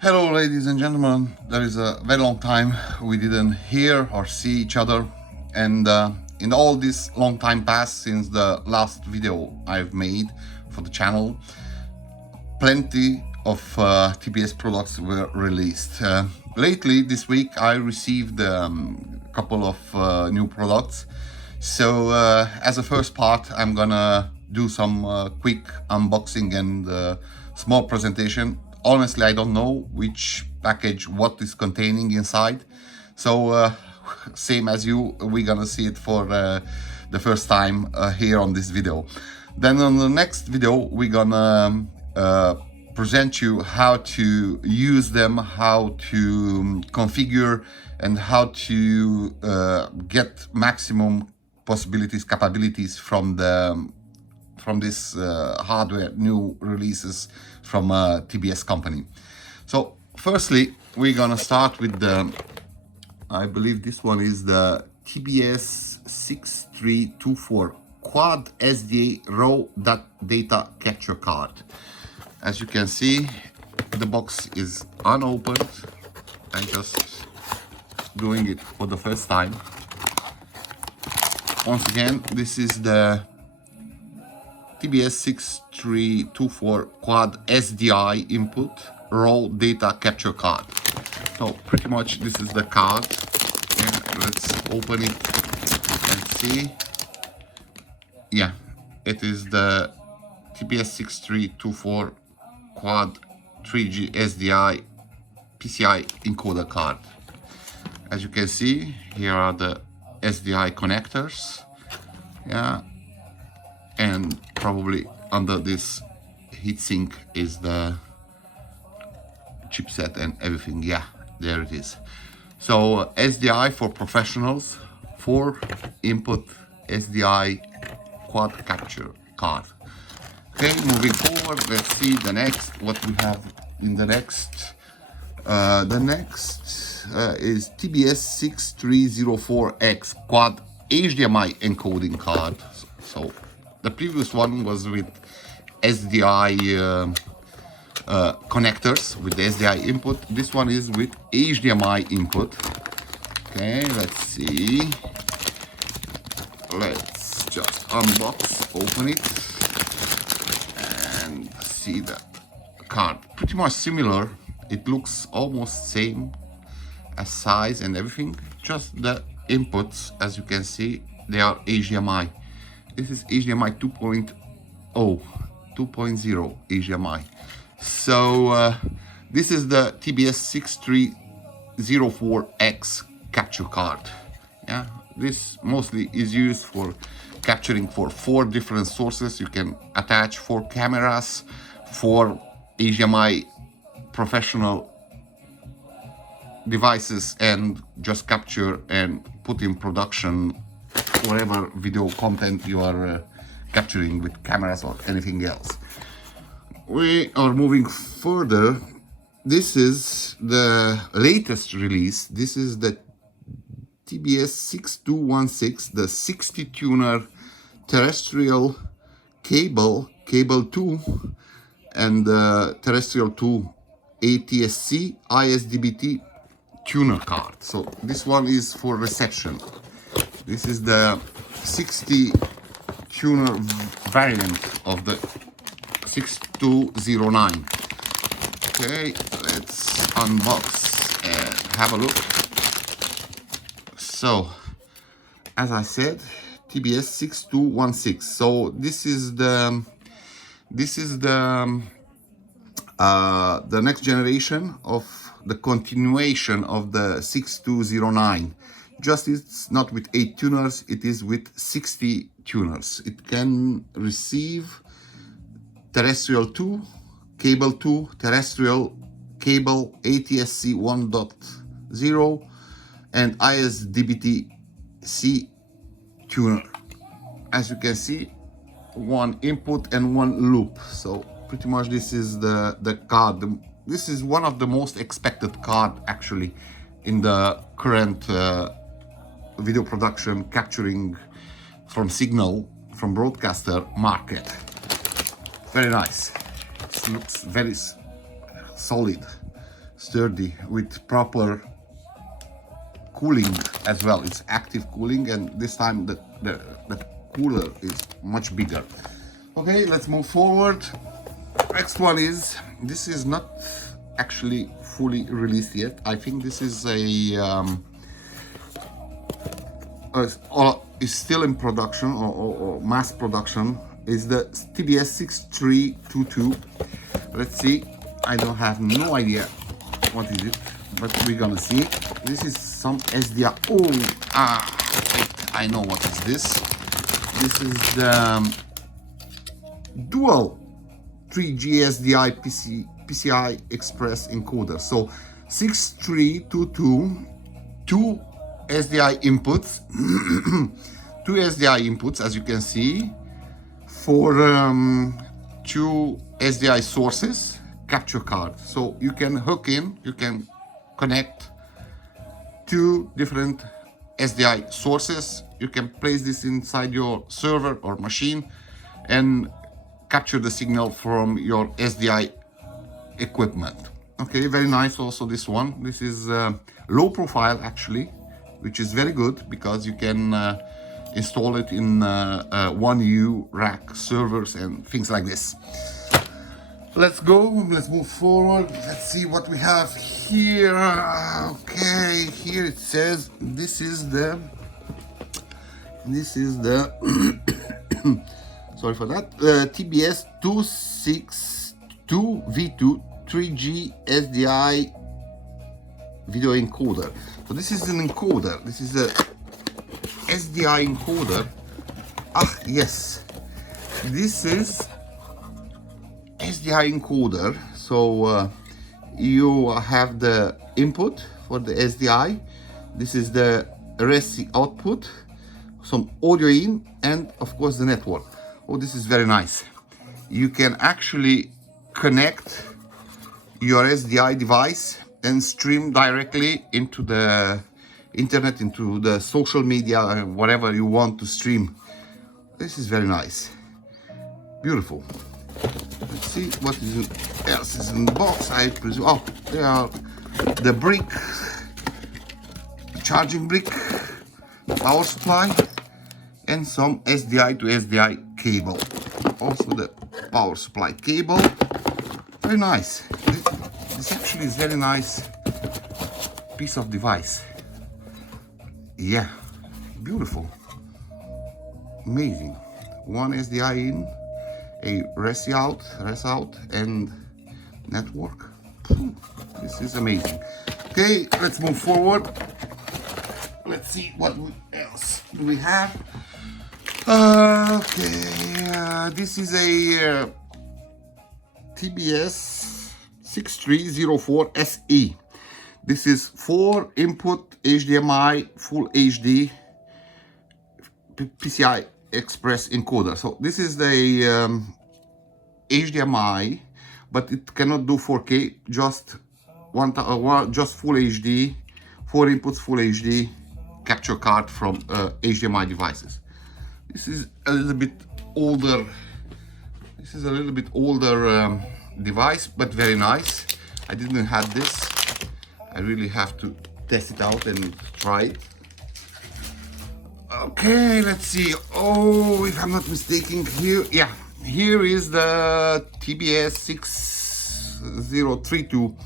Hello, ladies and gentlemen. There is a very long time we didn't hear or see each other, and in all this long time past since the last video I've made for the channel, plenty of TBS products were released. Lately, this week, I received a couple of new products. So as a first part, I'm gonna do some quick unboxing and small presentation. Honestly, I don't know which package, what is containing inside. So same as you, we're gonna see it for the first time here on this video. Then on the next video, we're gonna present you how to use them, how to configure, and how to get maximum possibilities, capabilities from this hardware, new releases from TBS company. So firstly, we're gonna start with the, I believe this one is the TBS 6324 Quad SDA raw data capture card. As you can see, the box is unopened. I'm just doing it for the first time. Once again, this is the TBS 6324 Quad SDI input raw data capture card. So pretty much this is the card, and let's open it and see. Yeah, it is the TBS 6324 Quad 3G SDI PCI encoder card. As you can see, here are the SDI connectors, yeah, and probably under this heatsink is the chipset and everything. Yeah, there it is. So SDI for professionals, 4 input SDI quad capture card. Okay, moving forward, let's see the next, what we have in the next. The next is TBS 6304X Quad HDMI encoding card. So the previous one was with SDI connectors, with the SDI input. This one is with HDMI input. Okay, let's see. Let's just unbox, open it, and see the card. Pretty much similar. It looks almost same as size and everything. Just the inputs, as you can see, they are HDMI. This is HDMI 2.0, 2.0 HDMI. So this is the TBS 6304X capture card. Yeah, this mostly is used for capturing for 4 different sources. You can attach 4 cameras, 4 HDMI professional devices, and just capture and put in production whatever video content you are capturing with cameras or anything else. We are moving further. This is the latest release. This is the TBS 6216, the 60 tuner terrestrial cable 2, and terrestrial 2 ATSC ISDBT tuner card. So this one is for reception. This is the 60 tuner variant of the 6209. Okay, let's unbox and have a look. So, as I said, TBS 6216. So this is the next generation of the continuation of the 6209. Just it's not with 8 tuners, it is with 60 tuners. It can receive terrestrial 2, cable 2, terrestrial cable ATSC 1.0, and ISDBT-C tuner. As you can see, 1 input and 1 loop. So pretty much this is the card. This is one of the most expected card actually in the current video production capturing from signal from broadcaster market. Very nice. It looks very solid, sturdy with proper cooling as well. It's active cooling, and this time the cooler is much bigger. Okay, let's move forward. Next one is, this is not actually fully released yet. I think this is a is still in production or mass production. Is the TBS 6322. Let's see. I don't have no idea what is it, but we're gonna see. This is some SDI. I know what is this. This is the dual 3G SDI PCI Express encoder. So 6322, two SDI inputs, two SDI inputs, as you can see, for two SDI sources, capture card. So you can hook in, you can connect two different SDI sources. You can place this inside your server or machine and capture the signal from your SDI equipment. Okay, very nice also this one. This is low profile actually, which is very good because you can install it in 1U rack servers and things like this. Let's go, let's move forward. Let's see what we have here. Okay, here it says this is the sorry for that, TBS 262V2 3G SDI video encoder. So this is an encoder. This is a SDI encoder. Yes, this is SDI encoder. So you have the input for the SDI. This is the RSC output, some audio in, and of course the network. Oh, this is very nice. You can actually connect your SDI device and stream directly into the internet, into the social media, whatever you want to stream. This is very nice. Beautiful. Let's see what else is in the box. I presume, oh, they are the brick, charging brick, power supply, and some SDI to SDI cable. Also the power supply cable. Very nice. This actually is very nice piece of device. Yeah, beautiful, amazing. One SDI in, a RES out, and network. This is amazing. Okay, let's move forward. Let's see what else do we have. Okay, this is a TBS 6304 SE. This is 4 input HDMI full HD PCI Express encoder. So this is the HDMI, but it cannot do 4K, just just full HD, 4 inputs full HD capture card from HDMI devices. This is a little bit older. This is a little bit older device, but very nice. I didn't have this. I really have to test it out and try it. Okay, let's see. Oh, if I'm not mistaken, here is the TBS 6032.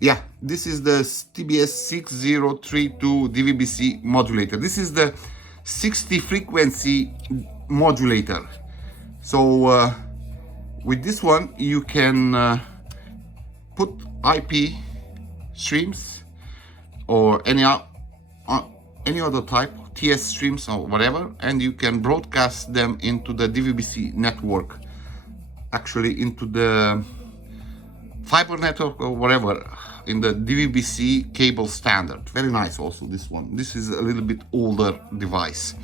Yeah, this is the TBS 6032 DVB-C modulator. This is the 60 frequency modulator. So with this one you can put IP streams or any other type, TS streams or whatever, and you can broadcast them into the DVB-C network, actually into the fiber network or whatever, in the DVB-C cable standard. Very nice also this one. This is a little bit older device.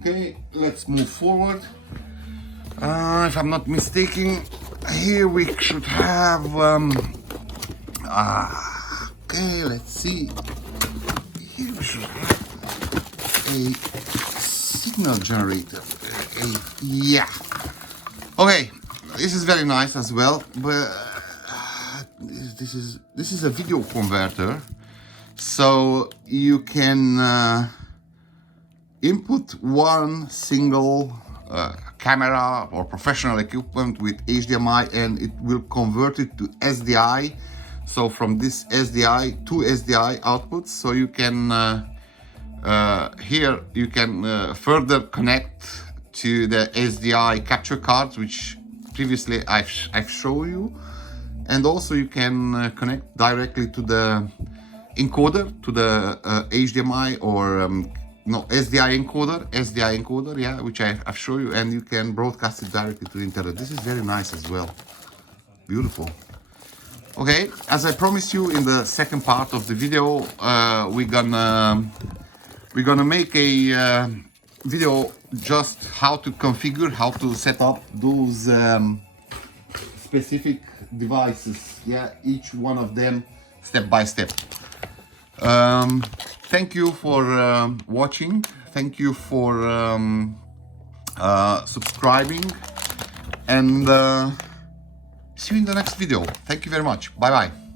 Okay, let's move forward. If I'm not mistaken, here we should have okay, let's see. Here we should have a signal generator. Yeah. Okay, this is very nice as well, but this is a video converter, so you can input one single camera or professional equipment with HDMI, and it will convert it to SDI. So from this SDI, two SDI outputs, so you can here you can further connect to the SDI capture cards, which previously I've shown you, and also you can connect directly to the encoder, to the HDMI or no, SDI encoder, yeah, which I've shown you, and you can broadcast it directly to the internet. This is very nice as well, beautiful. Okay, as I promised you in the second part of the video, we're gonna make a video just how to configure, how to set up those specific devices, yeah, each one of them step by step. Thank you for watching. Thank you for subscribing, and see you in the next video. Thank you very much. Bye bye.